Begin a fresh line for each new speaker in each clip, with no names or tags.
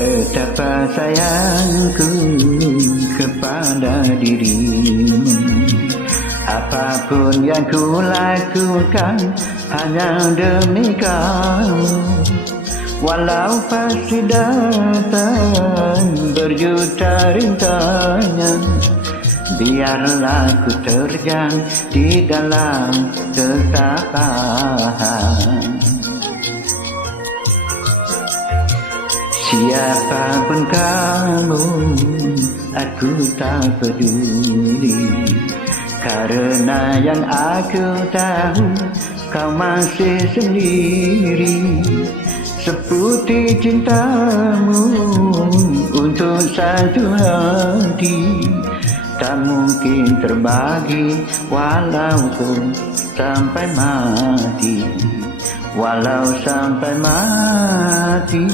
Betapa sayangku kepada dirimu Apapun yang ku lakukan hanya demi kamu Walau pasti datang berjuta rintanya Biarlah ku terjang di dalam ketabahan Siapapun kamu, aku tak peduli. Karena yang aku tahu, kau masih sendiri. Seputih cintamu untuk satu hati. Tak mungkin terbagi walaupun sampai mati. Walau sampai mati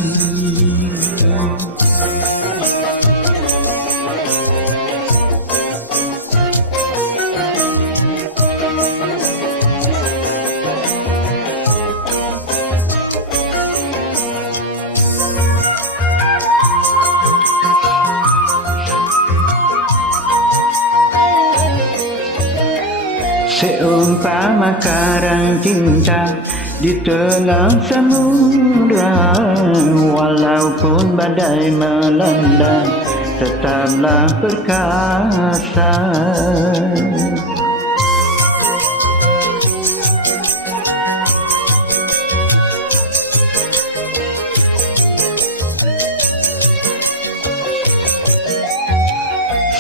Seumpama karang cinta di tengah samudra Walaupun badai melanda tetaplah perkasa.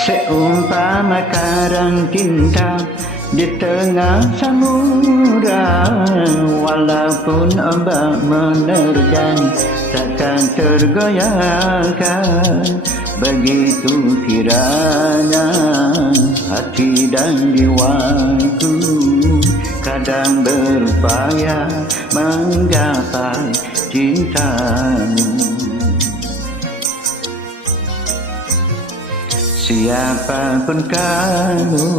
Seumpama karang cinta di tengah samudra walaupun ombak menerjang takkan tergoyahkan begitu kiranya hati dan jiwaku kadang berupaya menggapai cintamu. Siapapun kamu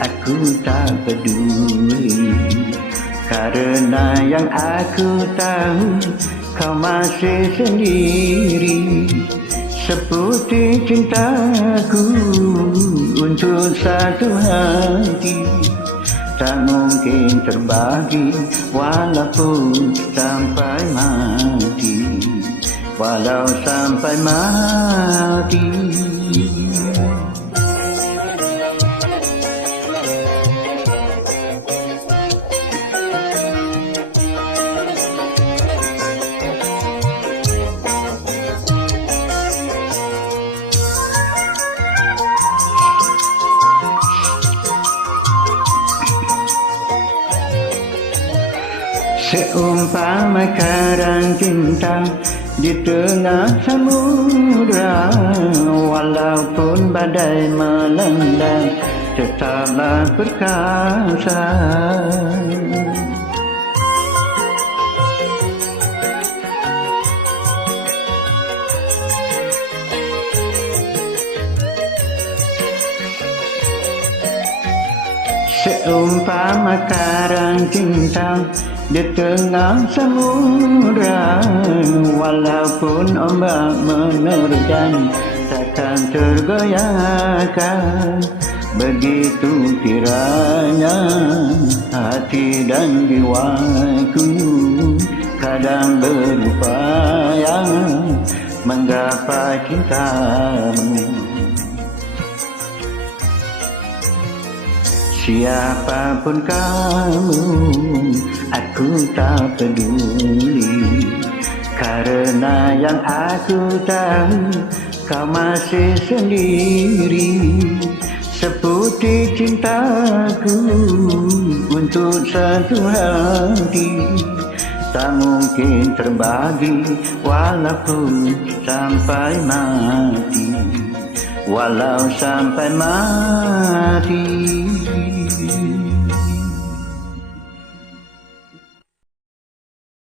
aku tak peduli. Karena yang aku tahu kau masih sendiri. Seputih cintaku untuk satu hati. Tak mungkin terbagi walaupun sampai mati. Walau sampai mati Seumpama karang cinta di tengah samudra Walaupun badai melanda tetaplah perkasa. Seumpama karang cinta di tengah samudra Walaupun ombak menerjang takkan tergoyahkan. Begitu kiranya hati dan jiwaku Kadang berupaya menggapai cintamu Siapapun kamu, aku tak peduli. Karena yang aku tahu, kau masih sendiri. Seputih cintaku untuk satu hati. Tak mungkin terbagi walaupun sampai mati Walau sampai mati